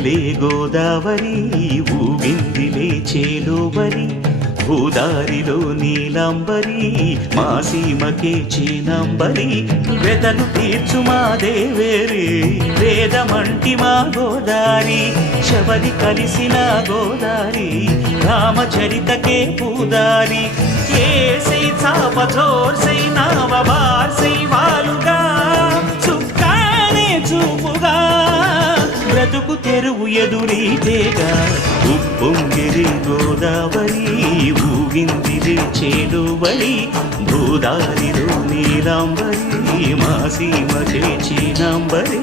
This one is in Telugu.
ఊగెలే గోదావరి ఊగిందిలే చేలోబరి భూదారిలో నీలాంబరి మా సీమకే చీనాంబరి వెతలు తీర్చు మా దేవేరి వేదమంటి మా గోదారి శబరి కలిసిన గోదారి రామచరితకే పూదారి ఏసై చాపచోర్సై నావబార్సై వాలుగా చుక్కానే చూపుగా బ్రతుకు తెరువు ఎదురీతేగా ఉప్పొంగిరి గోదావరి ఊగిందిరి చేలువరి భూదారిలో నీలాంబరి మా సీమకే చీనాంబరి